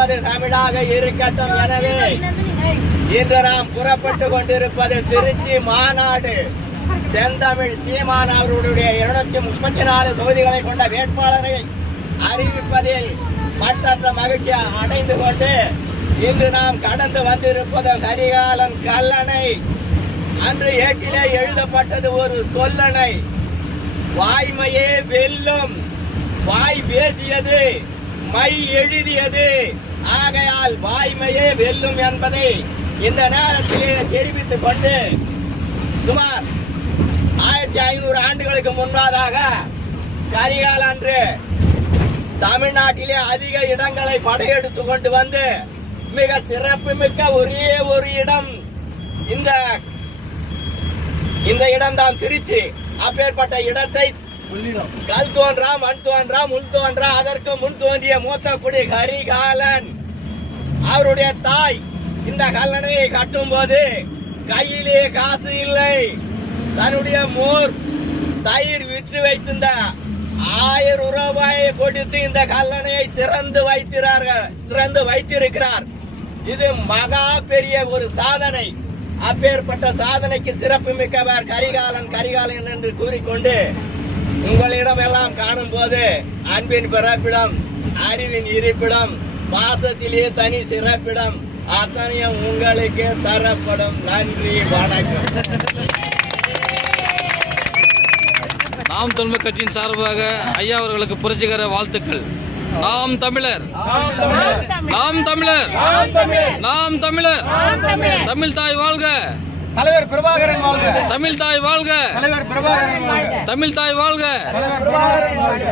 பேசுவது தமிழாக இருக்கட்டும். எனவே இன்று நாம் புறப்பட்டு கொண்டிருப்பது திருச்சி மாநாடு. செந்தமிழ் சீமான் அவர்களுடைய 234 தொகுதிகளை கொண்ட வேட்பாளரை அறிவிப்பதில் மற்றற்ற மகிழ்ச்சி அடைந்து கொண்டு இன்று நாம் கடந்து வந்திருப்பது கரிகாலன் கல்லணை. அன்று ஏட்டிலே எழுதப்பட்டது ஒரு சொல்லணை. வாய்மையே வெல்லும், வாய் பேசியது மை எழுதியது. ஆகையால் வாய்மையே வெல்லும் என்பதை இந்த நேரத்திலே தெரிவித்துக் கொண்டு சுமார் 1500 ஆண்டுகளுக்கு முன்பதாக கரிகால் அன்று தமிழ்நாட்டிலே அதிக இடங்களை படையெடுத்து கொண்டு வந்து மிக சிறப்பு மிக்க ஒரே ஒரு இடம் இந்த இடம்தான் திருச்சி. அப்பேற்பட்ட இடத்தை கல் தோன்றா, மண் தோன்றா, முள் தோன்றா, அதற்கு முன் தோன்றிய மூத்தக்குடி கரிகாலன் அவருடைய தாய் இந்த கல்லணையை கட்டும் போது கையிலே காசு இல்லை. தன்னுடைய மோர் தயிர் விற்று வைத்திருந்த 1000 ரூபாயை கொடுத்து இந்த கல்லணையை திறந்து வைத்திருக்கிறார். இது மகா பெரிய ஒரு சாதனை. அப்பேற்பட்ட சாதனைக்கு சிறப்பு மிக்கவர் கரிகாலன் என்று கூறிக்கொண்டு உங்களிடம் எல்லாம் காணும் போது அன்பின் பிறப்பிடம், அறிவின் இருப்பிடம், பாசத்திலே தனி சிறப்பிடம் அத்தனையும் உங்களுக்கு தரப்படும். நன்றி, வணக்கம். நாம் தமிழர் கட்சியின் சார்பாக ஐயா அவர்களுக்கு புரட்சிகர வாழ்த்துக்கள். நாம் தமிழர், நாம் தமிழர், நாம் தமிழர். தமிழ் தாய் வாழ்க, தலைவர் பிரபாகரன் வாழ்க. தமிழ் தாய் வாழ்க, தலைவர் பிரபாகரன் வாழ்க. தமிழ் தாய் வாழ்க. தலைவர் பிரபாகரன் வாழ்க.